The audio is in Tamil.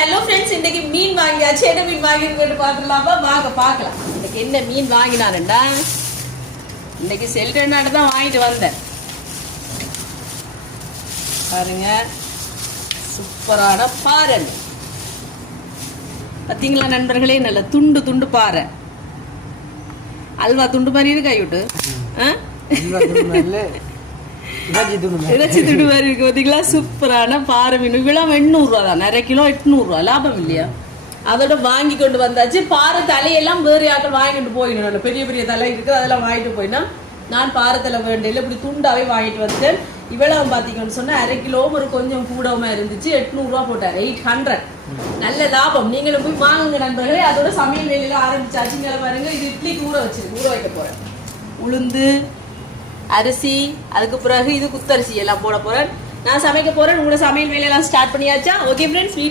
ஹலோ ஃப்ரெண்ட்ஸ், இன்னைக்கு மீன் வாங்கியாச்சு. என்ன மீன் வாங்கிருக்கேன்னு பார்த்துடலாமா? வாங்க பார்க்கலாம். இன்னைக்கு என்ன மீன் வாங்கினான்டா? இன்னைக்கு செல்டனாட்டு தான் வாங்கிட்டு வந்தேன். பாருங்க, சூப்பரான பாறை பார்த்தீங்களா நண்பர்களே? நல்ல துண்டு துண்டு பாறை, அல்வா துண்டு மாதிரி இருக்கு. கைவிட்டு இறைச்சி துண்டு மாதிரி இருக்கு. பார்த்தீங்களா? சூப்பரான பாறை மீன். விலை 800 ரூபா தான். அரை கிலோ 800 ரூபா. லாபம் இல்லையா? அதோட வாங்கி கொண்டு வந்தாச்சு. பாறை தலையெல்லாம் வேறு ஆக்கள் வாங்கிட்டு போயிடணும். நல்ல பெரிய பெரிய தலை இருக்கு, அதெல்லாம் வாங்கிட்டு போயினா நான் பாறை தலை வேண்டிய இப்படி துண்டாவே வாங்கிட்டு வந்தேன். இவ்வளவு பார்த்தீங்கன்னு சொன்னா அரை கிலோ ஒரு கொஞ்சம் கூடமா இருந்துச்சு. 800 ரூபா போட்டார். 800. நல்ல லாபம். நீங்களும் போய் வாங்குங்க நண்பர்களே. அதோட சமையல் வேலையில ஆரம்பிச்சாச்சு. இங்கே பாருங்க, இது இட்லிக்கு ஊற வைக்க போறேன். உளுந்து, அரிசி, அதுக்கு பிறகு இது குத்தரிசி எல்லாம் போட போறேன். நான் சமைக்க போறேன். உங்களோட சமையல் வேலையெல்லாம் ஸ்டார்ட் பண்ணியாச்சா? Okay friends, video